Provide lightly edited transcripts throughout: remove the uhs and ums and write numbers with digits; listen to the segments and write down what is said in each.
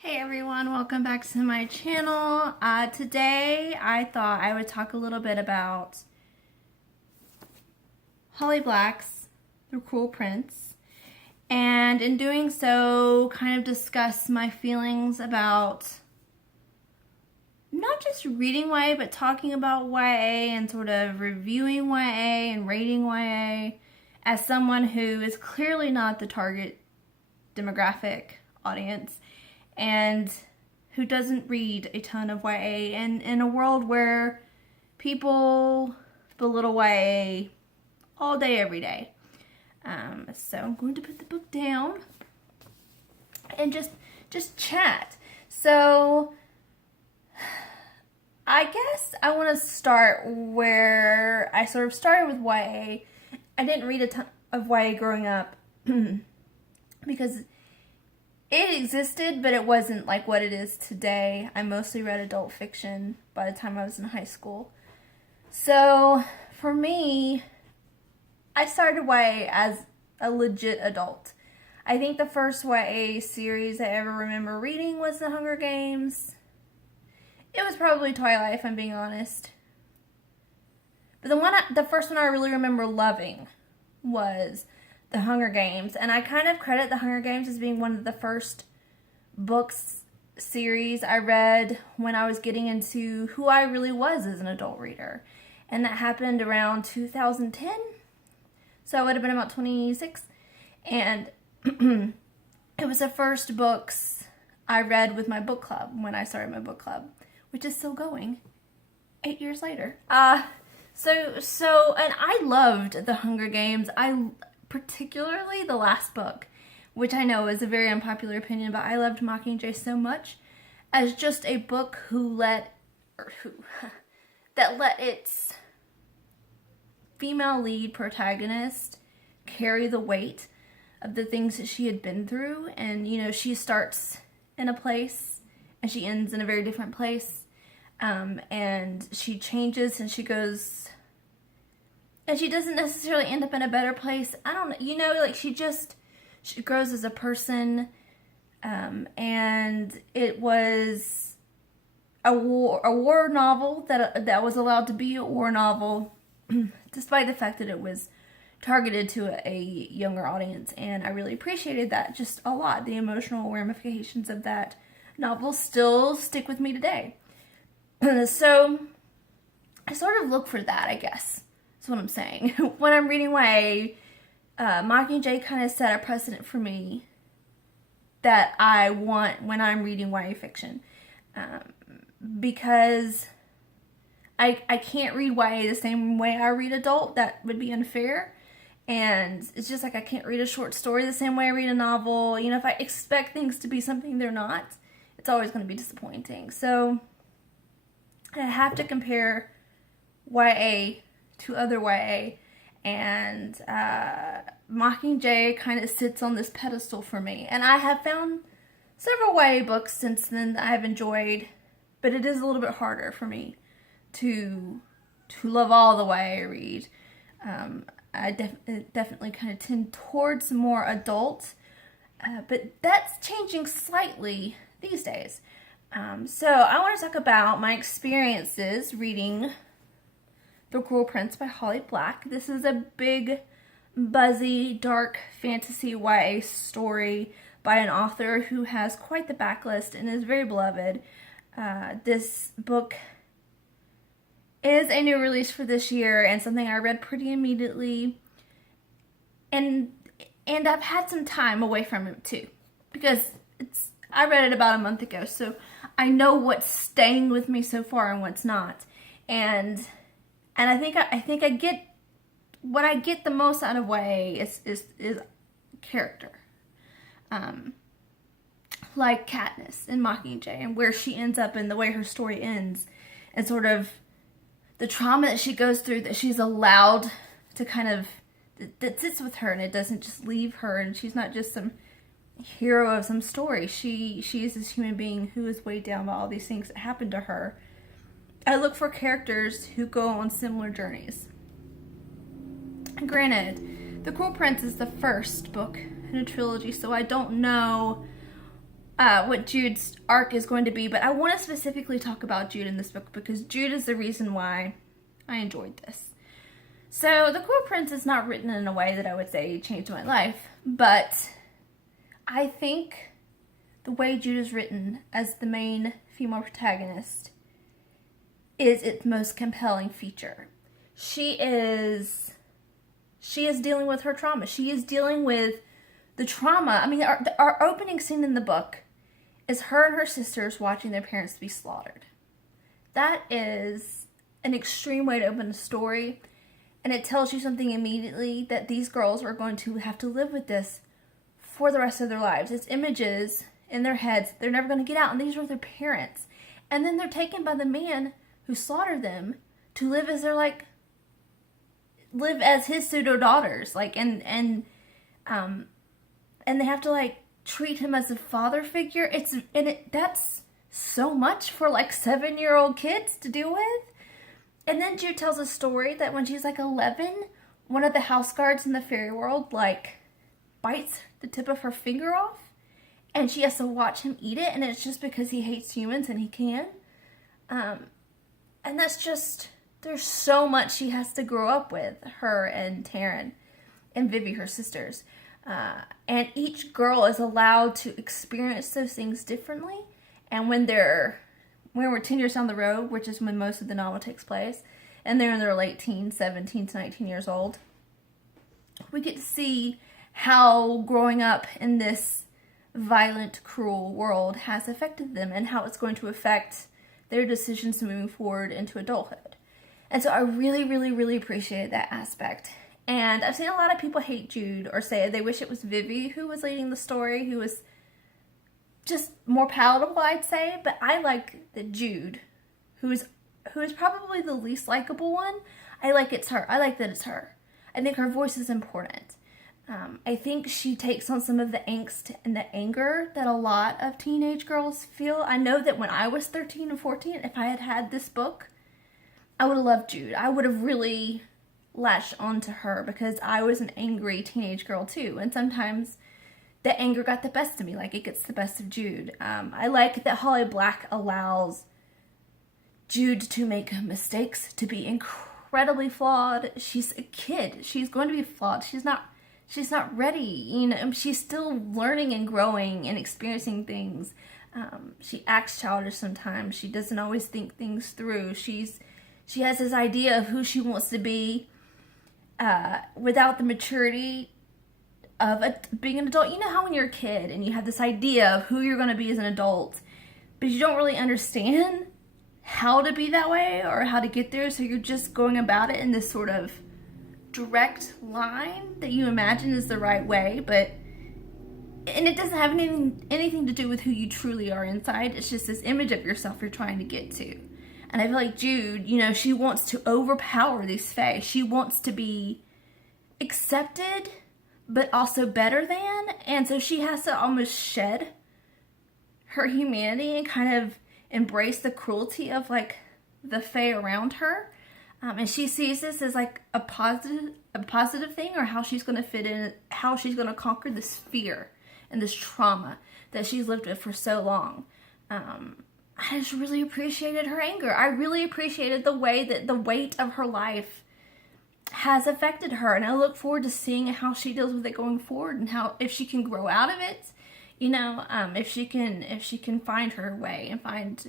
Hey everyone, welcome back to my channel. Today I thought I would talk a little bit about Holly Black's The Cruel Prince, and in doing so kind of discuss my feelings about not just reading YA but talking about YA and sort of reviewing YA and rating YA as someone who is clearly not the target demographic audience and who doesn't read a ton of YA, and in a world where people belittle YA all day, every day. So I'm going to put the book down and just chat. So I guess I want to start where I sort of started with YA. I didn't read a ton of YA growing up because it existed, but it wasn't like what it is today. I mostly read adult fiction by the time I was in high school. So for me, I started YA as a legit adult. I think the first YA series I ever remember reading was The Hunger Games. It was probably Twilight, if I'm being honest. But the first one I really remember loving was The Hunger Games, and I kind of credit The Hunger Games as being one of the first books series I read when I was getting into who I really was as an adult reader, and that happened around 2010, so I would have been about 26, and it was the first books I read with my book club when I started my book club, which is still going 8 years later. So and I loved The Hunger Games. Particularly the last book, which I know is a very unpopular opinion, but I loved Mockingjay so much as just a book that let its female lead protagonist carry the weight of the things that she had been through. And, you know, she starts in a place and she ends in a very different place. And she changes and she goes... And she doesn't necessarily end up in a better place. I don't know. You know, like she grows as a person. And it was a war novel that was allowed to be a war novel, despite the fact that it was targeted to a younger audience. And I really appreciated that just a lot. The emotional ramifications of that novel still stick with me today. So I sort of look for that, I guess. That's what I'm saying. When I'm reading YA, Mockingjay kind of set a precedent for me that I want when I'm reading YA fiction. Because I can't read YA the same way I read adult. That would be unfair. And it's just like I can't read a short story the same way I read a novel. You know, if I expect things to be something they're not, it's always going to be disappointing. So I have to compare YA to other YA, and Mockingjay kind of sits on this pedestal for me. And I have found several YA books since then that I have enjoyed, but it is a little bit harder for me to love all the YA I read. I definitely kind of tend towards more adult, but that's changing slightly these days. So I want to talk about my experiences reading The Cruel Prince by Holly Black. This is a big, buzzy, dark fantasy YA story by an author who has quite the backlist and is very beloved. This book is a new release for this year and something I read pretty immediately. And I've had some time away from it too, because I read it about a month ago, so I know what's staying with me so far and what's not. And I think I get what I get the most out of YA is character, like Katniss in Mockingjay, and where she ends up and the way her story ends, and sort of the trauma that she goes through that she's allowed to kind of that sits with her and it doesn't just leave her, and she's not just some hero of some story. She is this human being who is weighed down by all these things that happened to her. I look for characters who go on similar journeys. Granted, The Cruel Prince is the first book in a trilogy, so I don't know what Jude's arc is going to be, but I want to specifically talk about Jude in this book because Jude is the reason why I enjoyed this. So, The Cruel Prince is not written in a way that I would say changed my life, but I think the way Jude is written as the main female protagonist is its most compelling feature. She is dealing with her trauma. She is dealing with the trauma. I mean, our opening scene in the book is her and her sisters watching their parents be slaughtered. That is an extreme way to open a story, and it tells you something immediately that these girls are going to have to live with this for the rest of their lives. It's images in their heads they're never going to get out, and these are their parents. And then they're taken by the man who slaughtered them to live as his pseudo daughters, and they have to treat him as a father figure. That's so much for 7-year-old kids to deal with. And then Jude tells a story that when she's 11, one of the house guards in the fairy world bites the tip of her finger off, and she has to watch him eat it, and it's just because he hates humans and he can. And that's just, there's so much she has to grow up with, her and Taryn and Vivi, her sisters. And each girl is allowed to experience those things differently. And when we're 10 years down the road, which is when most of the novel takes place, and they're in their late teens, 17 to 19 years old, we get to see how growing up in this violent, cruel world has affected them and how it's going to affect their decisions moving forward into adulthood. And so I really, really, really appreciated that aspect. And I've seen a lot of people hate Jude or say they wish it was Vivi who was leading the story, who was just more palatable, I'd say. But I like that Jude, who is probably the least likable one, I like it's her. I like that it's her. I think her voice is important. I think she takes on some of the angst and the anger that a lot of teenage girls feel. I know that when I was 13 and 14, if I had had this book, I would have loved Jude. I would have really latched onto her because I was an angry teenage girl too. And sometimes the anger got the best of me, like it gets the best of Jude. I like that Holly Black allows Jude to make mistakes, to be incredibly flawed. She's a kid. She's going to be flawed. She's not ready. She's still learning and growing and experiencing things. She acts childish sometimes. She doesn't always think things through. She has this idea of who she wants to be without the maturity of being an adult. You know how when you're a kid and you have this idea of who you're going to be as an adult, but you don't really understand how to be that way or how to get there, so you're just going about it in this sort of direct line that you imagine is the right way, and it doesn't have anything to do with who you truly are inside. It's just this image of yourself you're trying to get to. And I feel like Jude, she wants to overpower these fae. She wants to be accepted, but also better than. And so she has to almost shed her humanity and kind of embrace the cruelty of the fae around her. And she sees this as a positive thing, or how she's going to fit in, how she's going to conquer this fear and this trauma that she's lived with for so long. I just really appreciated her anger. I really appreciated the way that the weight of her life has affected her, and I look forward to seeing how she deals with it going forward, and how, if she can grow out of it, if she can find her way and find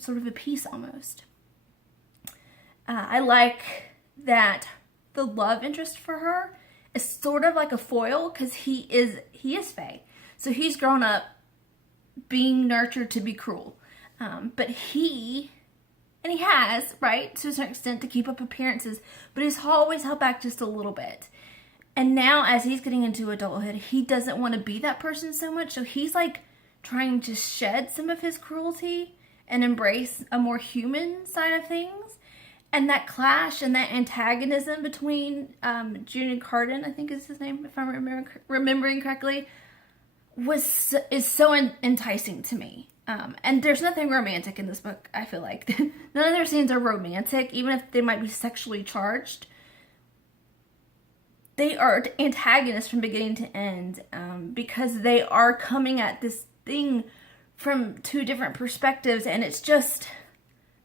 sort of a peace almost. I like that the love interest for her is sort of like a foil, because he is fae. So he's grown up being nurtured to be cruel. But he has, right, to a certain extent, to keep up appearances, but he's always held back just a little bit. And now, as he's getting into adulthood, he doesn't want to be that person so much, so he's trying to shed some of his cruelty and embrace a more human side of things. And that clash and that antagonism between June and Carden, I think is his name, if I'm remembering correctly, is so enticing to me. And there's nothing romantic in this book, I feel like. None of their scenes are romantic, even if they might be sexually charged. they are antagonists from beginning to end, because they are coming at this thing from two different perspectives, and it's just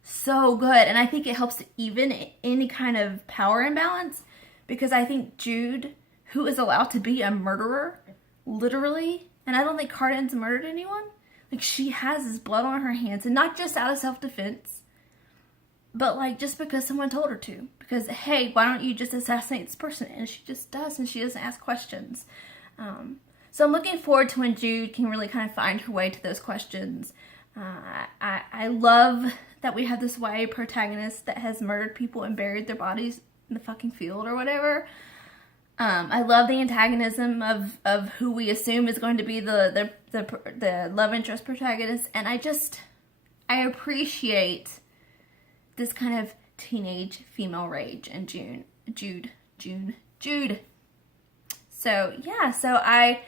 so good. And I think it helps to even any kind of power imbalance, because I think Jude, who is allowed to be a murderer, literally, and I don't think Cardin's murdered anyone, like, she has this blood on her hands, and not just out of self-defense, but like just because someone told her to. Because, hey, why don't you just assassinate this person? And she just does, and she doesn't ask questions. So I'm looking forward to when Jude can really kind of find her way to those questions. I love that we have this YA protagonist that has murdered people and buried their bodies in the fucking field or whatever. I love the antagonism of who we assume is going to be the love interest protagonist, and I appreciate this kind of teenage female rage in Jude. So yeah, so I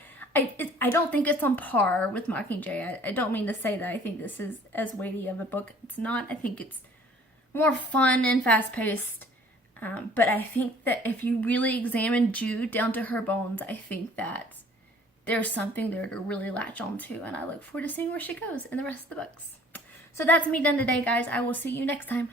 don't think it's on par with Mockingjay. I don't mean to say that I think this is as weighty of a book. It's not. I think it's more fun and fast-paced. But I think that if you really examine Jude down to her bones, I think that there's something there to really latch onto. And I look forward to seeing where she goes in the rest of the books. So that's me done today, guys. I will see you next time.